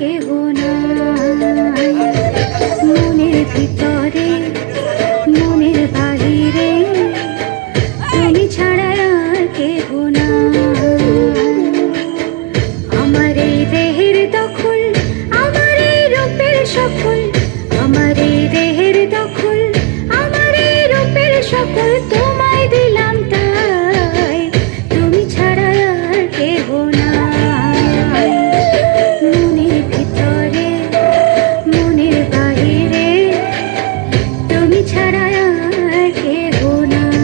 কেহ নাই। মনের ভিতরে মনের বাহিরে তুমি ছাড়া আর কেহ নাই। আমার এই দেহের দখল, আমার এই রূপের সকল, আমার এই দেহের দখল, আমার এই রূপের সকল তোমায় দিলাম তাই, তুমি ছাড়া আর কেহ নাই। মনের ভিতরে মনের বাহিরে তুমি ছাড়া আর কেহ নাই।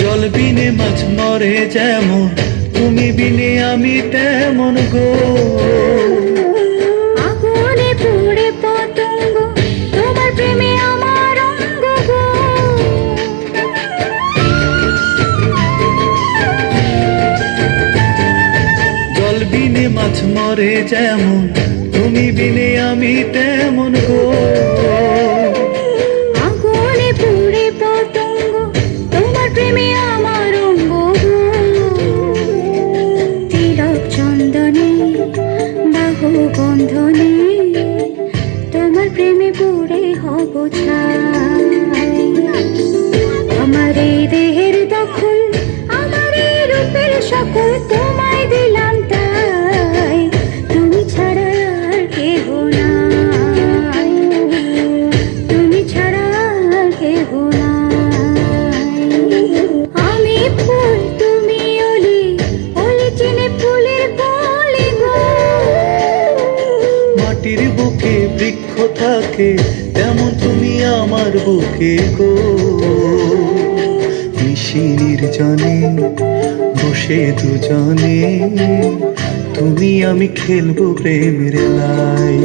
জল বিনে মাছ মরে যেমন, তুমি বিনে আমি তেমন গো। আগুনে পুড়ে পতঙ্গ, তোমার প্রেমে আমার অঙ্গ গো। জল বিনে মাছ মরে যেমন, তুমি বিনে আমি তেমন গো। আগুনে পুড়ে পতঙ্গ, তোমার প্রেমে আমার অঙ্গ গো। তিলক চন্দনে বাহু বন্ধনে তোমার প্রেমে পুড়ে হব ছাই। আমার এই দেহের দখল, আমার এই রূপের সকল তোমায় দিলাম তাই, তুমি ছাড়া আর কেহ নাই, তুমি ছাড়া আর কেহ নাই। আমি ফুল তুমি অলি, অলি চিনে ফুলের কলি গো। মাটির বুকে বৃক্ষ থাকে, তেমন তুমি আমার বুকে গো। নিশি নির্জনে বসে দুজনে, তুমি আমি খেলবো প্রেমের লাই।